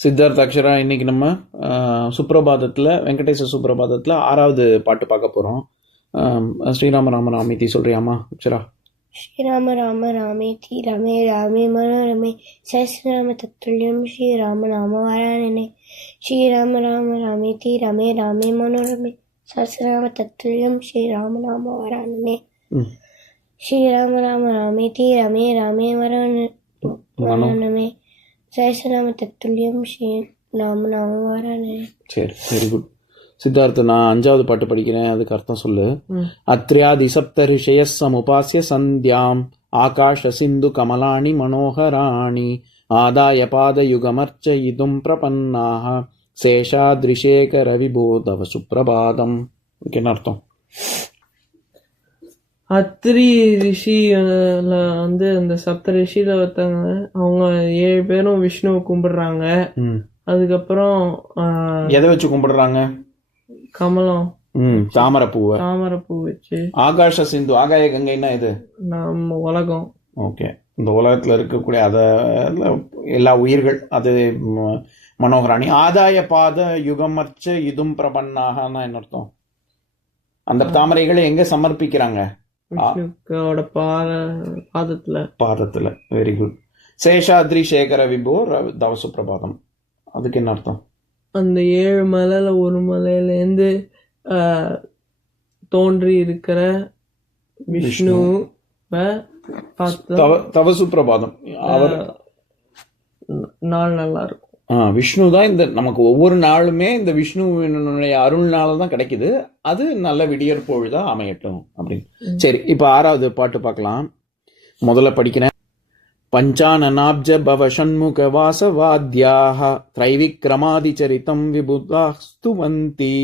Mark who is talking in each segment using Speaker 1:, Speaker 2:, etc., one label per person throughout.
Speaker 1: சித்தார்த் அக்ஷரா இன்னைக்கு நம்ம சுப்ரபாதத்தில் வெங்கடேச சுப்ரபாதத்தில் ஆறாவது பாட்டு பார்க்க போகிறோம் ஸ்ரீராம ராம ராமேதி சொல்கிறியாமா அக்ஷரா?
Speaker 2: ஸ்ரீராம ராம ராமேதி ரமே ராமே மனோரமே சஹசிரநாம தத்துல்யம் ஸ்ரீராம ராம வாராயணே ஸ்ரீராம ராம ராமேதி ரமே ராமே
Speaker 1: மனோரமே
Speaker 2: சஹசிரநாம தத்துல்யம் ஸ்ரீராம ராம வாராயணே ஸ்ரீராம ராம ராமேதி ரமே ராமே மரணமே
Speaker 1: சரி குட் சித்தார்த்த நான் அஞ்சாவது பாட்டு படிக்கிறேன். அதுக்கு அர்த்தம் சொல்லு. அத்ரியாதி சப்தரிஷய சமுபாசிய சந்தியாம். ஆகாஷ சிந்து கமலாணி மனோகராணி. ஆதாய பாதயுகமர்ச்சயிதும் பிரபன்னாக சேஷாத்ரிஷேகர விபோ தவ சுப்பிரபாதம். என்ன அர்த்தம்?
Speaker 3: அத்திரி ரிஷில வந்து அந்த சப்த ரிஷில ஒருத்தவங்க அவங்க ஏழு பேரும் விஷ்ணுவை கும்பிடுறாங்க. அதுக்கப்புறம்
Speaker 1: எதை வச்சு கும்பிடுறாங்க?
Speaker 3: கமலம்.
Speaker 1: ம் தாமரைப்பூவை.
Speaker 3: தாமரைப்பூ வச்சு.
Speaker 1: ஆகாஷ சிந்து ஆகாய கங்கைன்னா இது
Speaker 3: நம்ம உலகம்.
Speaker 1: ஓகே. இந்த உலகத்தில் இருக்கக்கூடிய அத எல்லா உயிர்கள் அது மனோகராணி. ஆதாய பாத யுகமர்ச்ச இதும் பிரபன்னாகனா என்ன அர்த்தம்? அந்த தாமரைகளை எங்க சமர்ப்பிக்கிறாங்க?
Speaker 3: விஷ்ணுக்கோட பாத பாதத்துல.
Speaker 1: பாதத்துல. வெரி குட் சேஷாத்ரி சேகர விபோ தவசு பிரபாதம் அதுக்கு என்ன அர்த்தம்?
Speaker 3: அந்த ஏழு மலையில ஒரு மலையில இருந்து ஆஹ், தோன்றி இருக்கிற
Speaker 1: தவ தவசு பிரபாதம் அவர்?
Speaker 3: நாள் நல்லா இருக்கும்.
Speaker 1: விஷ்ணு தான் இந்த நமக்கு ஒவ்வொரு நாளுமே இந்த விஷ்ணுவினுடைய அருள்னால தான் கிடைக்குது. அது நல்ல விடியற் பொழுதா அமையட்டும் அப்படின்னு. சரி இப்போ ஆறாவது பாட்டு பார்க்கலாம். முதல்ல படிக்கிறேன். பஞ்சானனாப்ஜ பவ ஷண்முக வாசவாத்யாக த்ரைவிக்ரமாதிச்சரிதம் விபுதாஸ்துவந்தி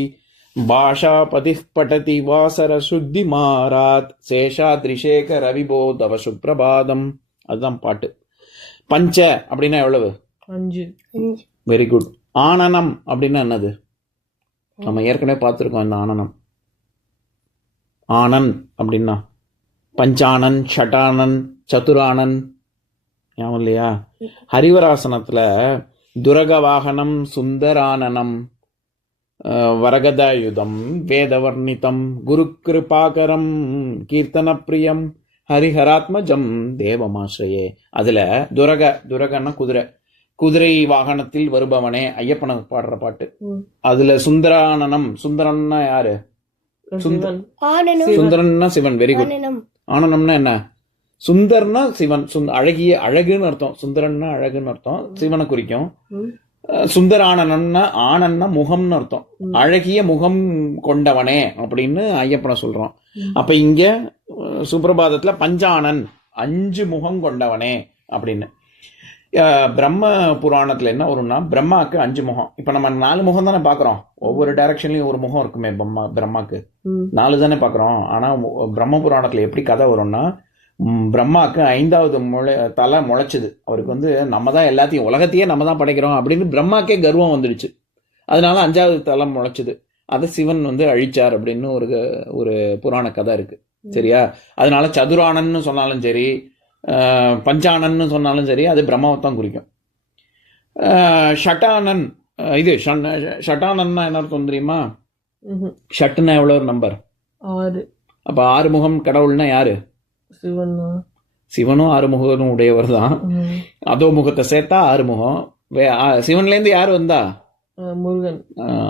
Speaker 1: பாஷாபதி படதி வாசர சுத்தி மாராத் சேஷாத்ரிஷேகர விபோதவ சுப்பிரபாதம் அதுதான் பாட்டு. பஞ்ச அப்படின்னா எவ்வளவு?
Speaker 3: அஞ்சு
Speaker 1: வெரி குட் ஆனனம் அப்படின்னா என்னது? நம்ம ஏற்கனவே பார்த்துருக்கோம் இந்த ஆனனம். ஆனன் அப்படின்னா பஞ்சானன் ஷட்டானன் சதுரானன். ஞாபகம் இல்லையா? ஹரிவராசனத்துல துரக வாகனம் சுந்தரானனம் வரகதாயுதம் வேதவர்ணிதம் குரு கிருபாகரம் கீர்த்தன பிரியம் ஹரிஹராத்மஜம் தேவமாஸ்ரயே அதுல துரக துரகன்னா குதிரை. குதிரை வாகனத்தில் வருபவனே ஐயப்பனை பாடுற பாட்டு. அதுல சுந்தரானனம் சுந்தரன்னா யாரு? சுந்தரன்னா சிவன் வெரி குட்
Speaker 2: ஆனனம்.
Speaker 1: ஆனனம்னா என்ன? சுந்தர்னா சிவன் சுந்த அழகிய அழகுன்னு அர்த்தம். சுந்தரன்னா அழகுன்னு அர்த்தம். சிவனை குறிக்கும்.
Speaker 3: ம்.
Speaker 1: அஹ் சுந்தரானனம்னா ஆனன்னா முகம்னு அர்த்தம். அழகிய முகம் கொண்டவனே அப்படின்னு ஐயப்பனை சொல்றோம். அப்ப இங்க சுப்பிரபாதத்துல பஞ்சானன் அஞ்சு முகம் கொண்டவனே அப்படின்னு. பிரம்ம புராணத்துல என்ன வரும்னா பிரம்மாக்கு அஞ்சு முகம். இப்ப நம்ம நாலு முகம் தானே பாக்குறோம். ஒவ்வொரு டைரக்ஷன்லயும் ஒரு முகம் இருக்குமே பிரம்மா பிரம்மாக்கு. நாலு தானே பார்க்குறோம் ஆனால் பிரம்ம புராணத்தில் எப்படி கதை வரும்னா ம், பிரம்மாக்கு ஐந்தாவது முளை தலை முளைச்சுது. அவருக்கு வந்து நம்ம தான் எல்லாத்தையும் உலகத்தையே நம்ம தான் படைக்கிறோம் அப்படின்னு பிரம்மாக்கே கர்வம் வந்துடுச்சு. அதனால அஞ்சாவது தலை முளைச்சுது. அதை சிவன் வந்து அழிச்சார் அப்படின்னு ஒரு ஒரு புராண கதை இருக்கு. சரியா? அதனால சதுரானன்னு சொன்னாலும் சரி பஞ்சானன்னு சொன்னாலும் சரி அது பிரம்மாவை தான் குறிக்கும். ஷட்டானன் இது ஷட்டானன்னா என்ன அர்த்தம் தெரியுமா. ஷட்டுன்னா எவ்வளோ ஒரு நம்பர்?
Speaker 3: ஆறு.
Speaker 1: அப்ப ஆறுமுகம் கடவுள்னா யாரு?
Speaker 3: சிவன்?
Speaker 1: சிவனும் ஆறுமுகனும் உடையவர் தான்.
Speaker 3: ம்.
Speaker 1: அதோ முகத்தை சேர்த்தா ஆறுமுகம். வே- சிவன்லேருந்து யார் வந்தா?
Speaker 3: முருகன்.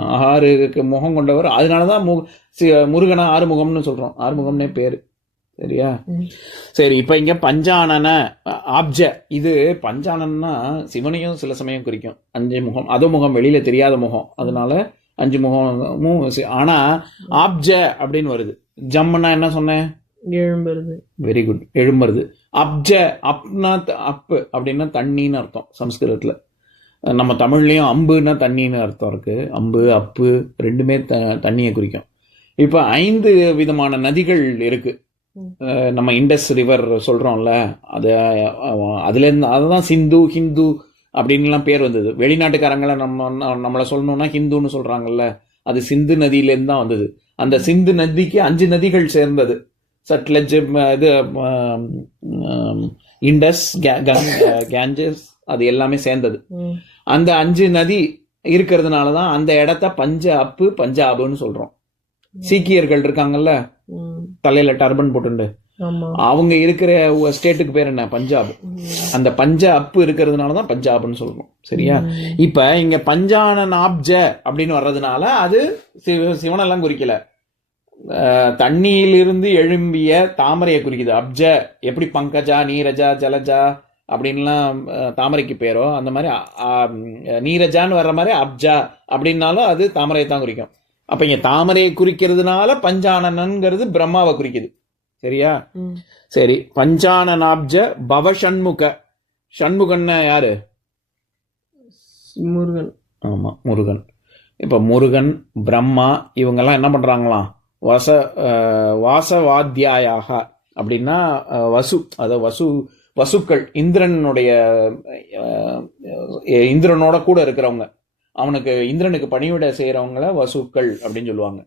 Speaker 1: ஆறுக்கு முகம் கொண்டவர். அதனாலதான் மு சி- முருகனை ஆறுமுகம்னு சொல்றோம். ஆறுமுகம்னே பேரு. சரியா. சரி இப்ப இங்க பஞ்சானன ஆப்ஜ இது பஞ்சானன்னா சிவனையும் சில சமயம் குறிக்கும். அஞ்சு முகம் அதோ முகம் வெளியில தெரியாத முகம். அதனால அஞ்சு முகமும் சி- ஆனா ஆப்ஜ அப்படின்னு வருது. ஜம்முன்னா என்ன சொன்னேன்?
Speaker 3: எழும்புறது.
Speaker 1: Very good எழும்புறது. அப்ஜ அப்னா அப்பு அப்படின்னா தண்ணின்னு அர்த்தம் சம்ஸ்கிருதத்தில். நம்ம தமிழ்லேயும் அம்புன்னா தண்ணின்னு அர்த்தம் இருக்கு. அம்பு அப்பு ரெண்டுமே த தண்ணியை குறிக்கும். இப்போ ஐந்து விதமான நதிகள் இருக்கு.
Speaker 3: ம்.
Speaker 1: அஹ் நம்ம இண்டஸ் ரிவர் சொல்றோம்ல அது அதுலேருந்து அதுதான் சிந்து ஹிந்து அப்படின்லாம் பேர் வந்தது. வெளிநாட்டுக்காரங்களை நம்ம நம்மளை சொல்லணும்னா ஹிந்துன்னு சொல்றாங்கல்ல அது சிந்து நதியிலேருந்து தான் வந்தது. அந்த சிந்து நதிக்கு அஞ்சு நதிகள் சேர்ந்தது. சட்லஜ் இது இண்டஸ் கேஞ்சஸ் அது எல்லாமே சேர்ந்தது. அந்த அஞ்சு நதி இருக்கிறதுனால தான் அந்த இடத்த பஞ்ச அப்பு பஞ்சாபுன்னு சொல்றோம். சீக்கியர்கள் இருக்காங்கல்ல. தலையில டர்பன் போட்டுண்டு. அவங்க இருக்கிற ஸ்டேட்டுக்கு பேர் என்ன? பஞ்சாப். அந்த பஞ்ச அப்பு இருக்கிறதுனால தான் பஞ்சாப்னு சொல்றோம். சரியா. இப்ப இங்க பஞ்சானன் ஆப்ஜ அப்படின்னு வர்றதுனால அது சிவ சிவனெல்லாம் குறிக்கல. தண்ணியிலிருந்து எழும்பிய தாமரையை குறிக்குது. அப்ஜ எப்படி பங்கஜா நீரஜா ஜலஜா அப்படின்லாம் தாமரைக்கு பேரோ அந்த மாதிரி நீரஜான்னு வர்ற மாதிரி அப்ஜா அப்படின்னாலும் அது தாமரையை தான் குறிக்கும். அப்ப இங்க தாமரையை குறிக்கிறதுனால பஞ்சானனங்கிறது பிரம்மாவை குறிக்குது. சரியா. சரி பஞ்சானனாப்ஜ பவ ஷண்முக ஷண்முகன்னா யாரு?
Speaker 3: முருகன்.
Speaker 1: ஆமா முருகன். இப்ப முருகன் பிரம்மா இவங்கெல்லாம் என்ன பண்றாங்களாம்? வச வாசவாத்தியாயாக அப்படின்னா வசு அத வசு வசுக்கள் இந்திரனுடைய இந்திரனோட கூட இருக்கிறவங்க. அவனுக்கு இந்திரனுக்கு பணிவிட செய்கிறவங்கள வசுக்கள் அப்படின்னு சொல்லுவாங்க.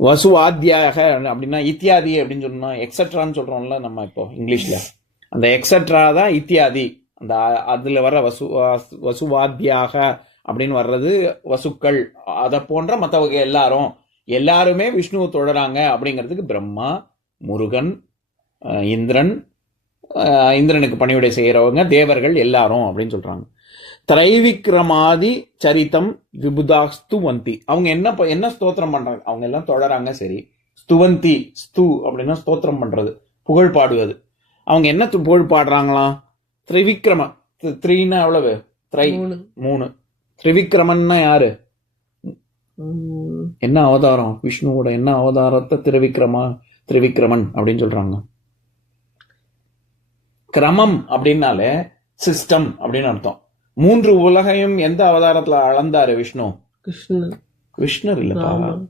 Speaker 1: வசு ஆத்தியாக அப்படின்னா இத்தியாதி அப்படின்னு சொன்னா எக்ஸட்ரான்னு சொல்கிறோம்ல நம்ம இப்போ இங்கிலீஷில். அந்த எக்ஸட்ரா தான் இத்தியாதி. அந்த அதில் வர வசு வசுவாத்தியாக அப்படின்னு வர்றது வசுக்கள். அதை போன்ற மற்றவங்க எல்லாரும் எல்லாருமே விஷ்ணுவை தொழறாங்க அப்படிங்கிறதுக்கு பிரம்மா முருகன் இந்திரன் இந்திரனுக்கு பணிவிடை செய்கிறவங்க தேவர்கள் எல்லாரும் அப்படின்னு சொல்கிறாங்க திரைவிக்ரமாதி சரிதம் விபுதா ஸ்துவந்தி அவங்க என்ன என்ன ஸ்தோத்திரம் பண்றாங்க? அவங்க எல்லாம் தொழறாங்க சரி. ஸ்துவந்தி ஸ்து அப்படின்னா ஸ்தோத்திரம் பண்றது. புகழ் பாடுவது. அவங்க என்ன புகழ் பாடுறாங்களாம்? திரிவிக்ரம தி- த்ரீன்னா எவ்வளவு? த்ரை
Speaker 3: மூணு.
Speaker 1: திரிவிக்ரமன்னா யாரு. என்ன அவதாரம்? விஷ்ணுவோட என்ன அவதாரத்தை திரிவிக்ரமா திரிவிக்ரமன் அப்படின்னு சொல்றாங்க. கிரமம் அப்படின்னாலே சிஸ்டம் அப்படின்னு அர்த்தம். மூன்று உலகையும் எந்த அவதாரத்துல அளந்தாரு விஷ்ணு?
Speaker 3: கிருஷ்ணன்.
Speaker 1: கிருஷ்ணர் இல்லப்பா.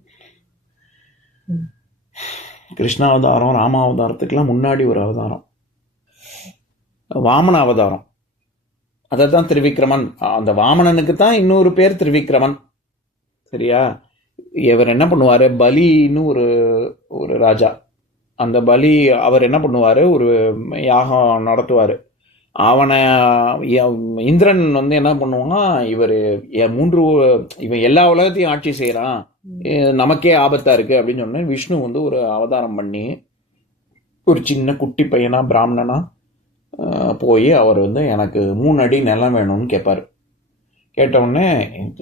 Speaker 1: கிருஷ்ணாவதாரம் ராமாவதாரத்துக்கெல்லாம் முன்னாடி ஒரு அவதாரம். வாமன அவதாரம். அதைத்தான் திரிவிக்ரமன். அந்த வாமனனுக்கு தான் இன்னொரு பேர் திரிவிக்ரமன். சரியா? இவர் என்ன பண்ணுவாரு? பலின்னு ஒரு ஒரு ராஜா. அந்த பலி அவர் என்ன பண்ணுவாரு? ஒரு யாகம் நடத்துவாரு. அவனை இந்திரன் வந்து என்ன பண்ணுவான் இவர் மூன்று இவன் எல்லா உலகத்தையும் ஆட்சி செய்யறான் இது நமக்கே ஆபத்தா இருக்கு அப்படின்னு சொன்ன விஷ்ணு வந்து ஒரு அவதாரம் பண்ணி ஒரு சின்ன குட்டி பையனா பிராமணனா அஹ், போய் அவர் வந்து எனக்கு மூணு அடி நிலம் வேணும்னு கேட்பாரு கேட்ட உடனே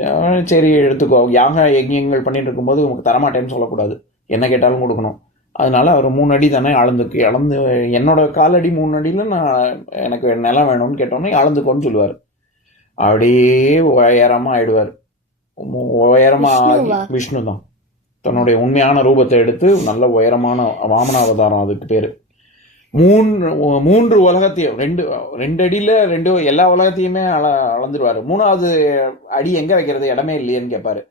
Speaker 1: அஹ், சரி எடுத்துக்கோ. யாக யஜ்யங்கள் பண்ணிட்டு இருக்கும்போது உனக்கு தரமாட்டேன்னு சொல்லக்கூடாது. என்ன கேட்டாலும் கொடுக்கணும். அதனால அவர் மூணு அடி தானே அளந்துக்கு. அளந்து என்னோட காலடி மூணு அடியில நான் எனக்கு நிலம் வேணும்னு கேட்டோன்னே அளந்துக்கோன்னு சொல்லுவார். அப்படியே உயரமா ஆயிடுவார். உ- உயரமா ஆகி
Speaker 2: விஷ்ணுவா?
Speaker 1: விஷ்ணு தான் தன்னுடைய உண்மையான ரூபத்தை எடுத்து நல்ல உயரமான வாமன அவதாரம் அதுக்கு பேரு. மூன்று மூன்று உலகத்தையும் ரெண்டு ரெண்டு அடியில ரெண்டு எல்லா உலகத்தையுமே அள அளந்துருவாரு. மூணாவது அடி எங்க வைக்கிறது? இடமே இல்லையேன்னு கேட்பாரு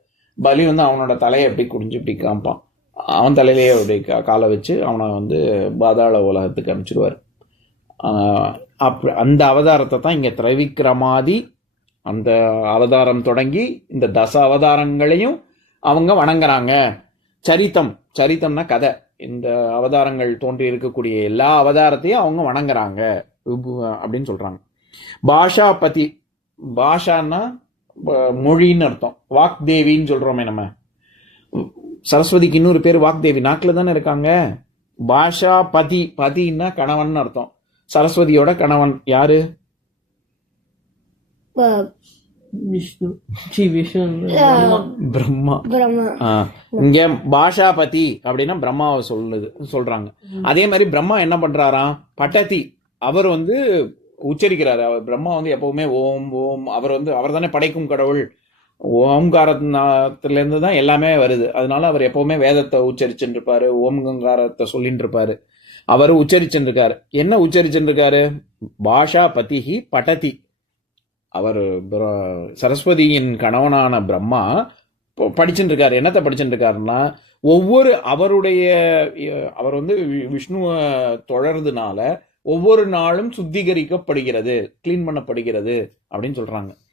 Speaker 1: பலி வந்து அவனோட தலையை எப்படி குடிஞ்சு இப்படி காமிப்பான் அவன் தலையிலேயே அப்படி கா- காலை வச்சு அவனை வந்து பாதாள உலகத்துக்கு அனுப்பிச்சிடுவார் அப் அந்த அவதாரத்தை தான் இங்கே திரவிக்கிற மாதிரி அந்த அவதாரம் தொடங்கி இந்த தச அவதாரங்களையும் அவங்க வணங்குறாங்க. சரித்தம் சரித்தம்னா கதை. இந்த அவதாரங்கள் தோன்றி இருக்கக்கூடிய எல்லா அவதாரத்தையும் அவங்க வணங்குறாங்க. விபு- அப்படின்னு பாஷா பதி பாஷான்னா மொழின்னு அர்த்தம். வாக்தேவின்னு சொல்கிறோமே நம்ம. சரஸ்வதிக்கு இன்னொரு பேர் வாக்தேவி. நாக்கில் தானே இருக்காங்க? பாஷா பதி. பதின்னா கணவன் அர்த்தம். சரஸ்வதியோட கணவன் யாரு?
Speaker 3: விஷ்ணு. சி
Speaker 1: பிரம்மா.
Speaker 2: பிரம்மா.
Speaker 1: ஆ, இங்க பாஷாபதி அப்படின்னா பிரம்மாவை சொல்லுது சொல்றாங்க. அதே மாதிரி பிரம்மா என்ன பண்றாராம் பட்டதி. அவர் வந்து உச்சரிக்கிறாரு. அவர் பிரம்மா வந்து எப்பவுமே ஓம் ஓம். அவர் வந்து அவர் தானே படைக்கும் கடவுள். ஓம்காரத்திலேருந்து தான் எல்லாமே வருது. அதனால அவர் எப்பவுமே வேதத்தை உச்சரிச்சுட்டு இருப்பாரு ஓம்காரத்தை சொல்லிட்டு அவர் உச்சரிச்சுட்டு இருக்காரு என்ன உச்சரிச்சுட்டு இருக்காரு பாஷா பதிஹி பட்டதி அவர் சரஸ்வதியின் கணவனான பிரம்மா ப- படிச்சுட்டு இருக்காரு என்னத்தை படிச்சுட்டு இருக்காருன்னா ஒவ்வொரு அவருடைய அவர் வந்து வி- விஷ்ணுவை தொடர்றதுனால ஒவ்வொரு நாளும் சுத்திகரிக்கப்படுகிறது க்ளீன் பண்ணப்படுகிறது அப்படின்னு சொல்றாங்க.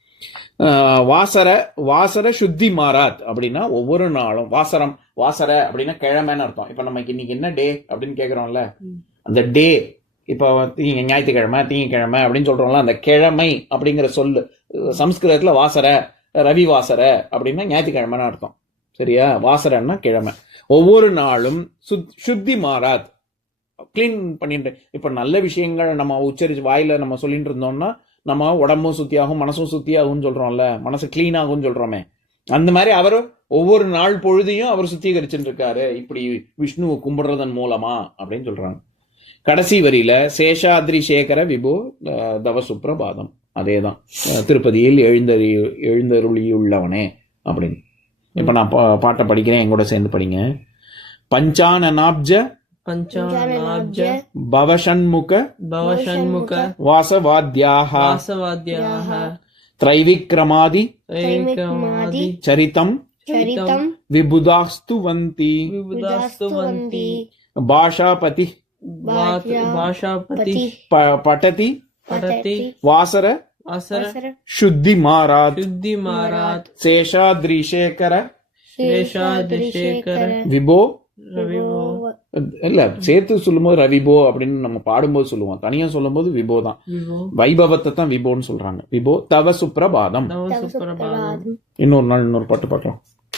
Speaker 1: வாசர வாசர சுத்தி மாறாத் அப்படின்னா ஒவ்வொரு நாளும் வாசரம் வாசர அப்படின்னா கிழமைன்னு அர்த்தம். இப்ப நமக்கு இன்னைக்கு என்ன டே அப்படின்னு கேக்குறோம்ல. அந்த டே இப்போ தீங்க ஞாயிற்றுக்கிழமை திங்கக்கிழமை அப்படின்னு சொல்றோம்ல அந்த கிழமை அப்படிங்கிற சொல்லு சம்ஸ்கிருதத்துல வாசர ரவி வாசர அப்படின்னா ஞாயிற்றுக்கிழமைன்னு அர்த்தம். சரியா? வாசரன்னா கிழமை. ஒவ்வொரு நாளும் சுத் சுத்தி மாறாத். க்ளீன் பண்ணிட்டு இப்போ நல்ல விஷயங்கள் நம்ம உச்சரிச்சு வாயில நம்ம சொல்லிட்டு இருந்தோம்னா நம்ம உடம்பும் சுத்தியாகும் மனசும் சுத்தியாகும்னு சொல்றோம்ல. மனசு கிளீன் ஆகும்னு சொல்றோமே. அந்த மாதிரி அவர் ஒவ்வொரு நாள் பொழுதையும் அவர் சுத்திகரிச்சுட்டு இருக்காரு. இப்படி விஷ்ணுவை கும்பிடுறதன் மூலமா அப்படின்னு சொல்றாங்க. கடைசி வரியில சேஷாத்ரி சேகர விபோ தவசுப்ரபாதம். அதே தான் திருப்பதியில் எழுந்தறி எழுந்தருளியுள்ளவனே அப்படின்னு. இப்போ நான் பா- பாட்டை படிக்கிறேன் என் கூட சேர்ந்து படிங்க. பஞ்சானனாப்ஜ
Speaker 3: பஞ்சானாப்ஜ
Speaker 1: பவஷண்முக
Speaker 3: பவஷண்முக
Speaker 1: வாசவாத்யாக
Speaker 3: வாசவாத்யாக
Speaker 1: த்ரைவிக்ரமாதி
Speaker 3: தைக்கமாதி
Speaker 1: சரிதம்
Speaker 2: சரிதம்
Speaker 1: விபுதாஸ்துவந்தி
Speaker 3: விபுதாஸ்து வந்தி
Speaker 1: பாஷாபதி
Speaker 3: பாஷாபதி
Speaker 1: ப- படதி
Speaker 3: படதி
Speaker 1: வாசர
Speaker 3: அசர
Speaker 1: சுத்தி மாராத்
Speaker 3: சுத்தி
Speaker 1: இல்ல சேர்த்து சொல்லும்போது ரவிபோ அப்படின்னு நம்ம பாடும்போது சொல்லுவோம். தனியா சொல்லும்போது விபோ தான். வைபவத்தை தான் விபோன்னு சொல்றாங்க. விபோ தவ சுப்ரபாதம் இன்னொரு நாள் இன்னொரு பாட்டு பார்க்கலாம்